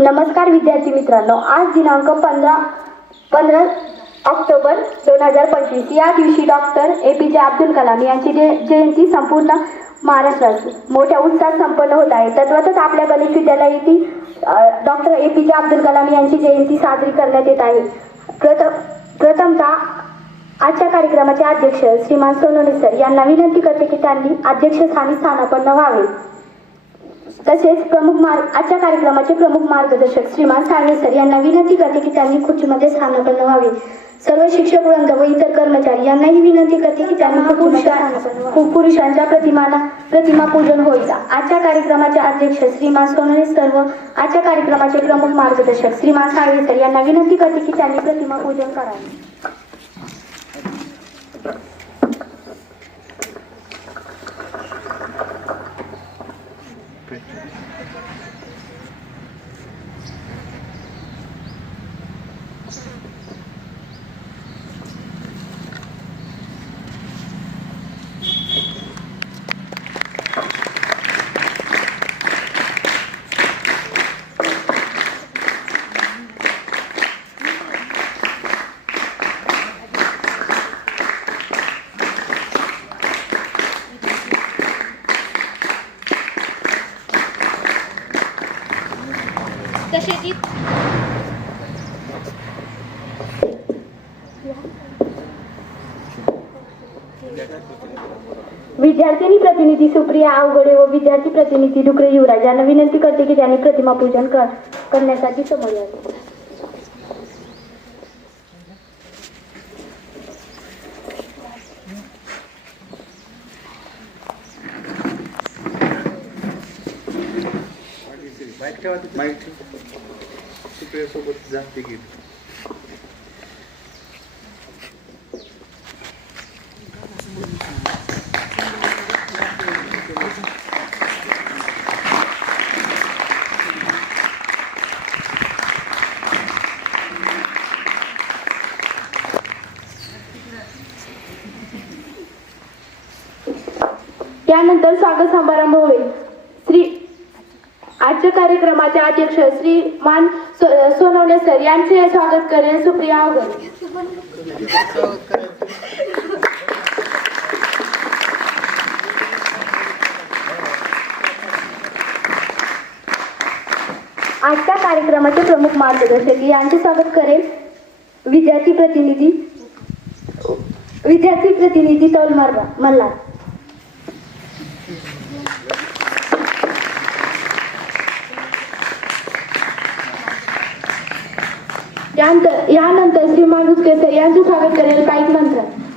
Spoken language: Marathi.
नमस्कार विद्यार्थी मित्रांनो आज दिनांक पंधरा पंधरा ऑक्टोबर दोन हजार पंचवीस. या दिवशी डॉक्टर ए पी जे अब्दुल कलाम यांची जय जयंती संपूर्ण महाराष्ट्रात मोठ्या उत्साहात संपन्न होत आहे. तद्वतच आपल्या गणेश विद्यालय येथील डॉक्टर ए पी जे अब्दुल कलाम यांची जयंती साजरी करण्यात येत आहे. प्रथम प्रथमतः आजच्या कार्यक्रमाचे अध्यक्ष श्रीमान सोनोने सर यांना विनंती करते की त्यांनी अध्यक्षस्थानी स्थानापन्न व्हावे. तसेच प्रमुख मार्ग आजच्या कार्यक्रमाचे प्रमुख मार्गदर्शक श्रीमान साळवे सर यांना विनंती करते की त्यांनी खुर्चीमध्ये स्थानापन्न व्हावे. सर्व शिक्षक वृंद व इतर कर्मचारी यांनाही विनंती करते की त्यांनी पुरुषांच्या प्रतिमाना प्रतिमा पूजन होईल. आजच्या कार्यक्रमाचे अध्यक्ष श्रीमान सोनवणे सर व आजच्या कार्यक्रमाचे प्रमुख मार्गदर्शक श्रीमान साळवे सर यांना विनंती करते की त्यांनी प्रतिमा पूजन करावे. विद्यार्थिनी प्रतिनिधी सुप्रिया आवगडे व विद्यार्थी प्रतिनिधी डुकरे युवराज यांना विनंती करते की त्यांनी प्रतिमा पूजन कर करण्यासाठी समोर यावे. ठेवा सुप्रियासोबत त्यानंतर स्वागत समारंभ होईल. आजच्या कार्यक्रमाचे अध्यक्ष श्री मान सोनवणे सर यांचे स्वागत करेल सुप्रिया अवघड आजच्या कार्यक्रमाचे प्रमुख मार्गदर्शक यांचे स्वागत करेल विद्यार्थी प्रतिनिधी विद्यार्थी प्रतिनिधी तौल मर्रा मल्हार. यानंतर श्रीमान रुचके सर स्वागत करेल. पाईक मंत्र?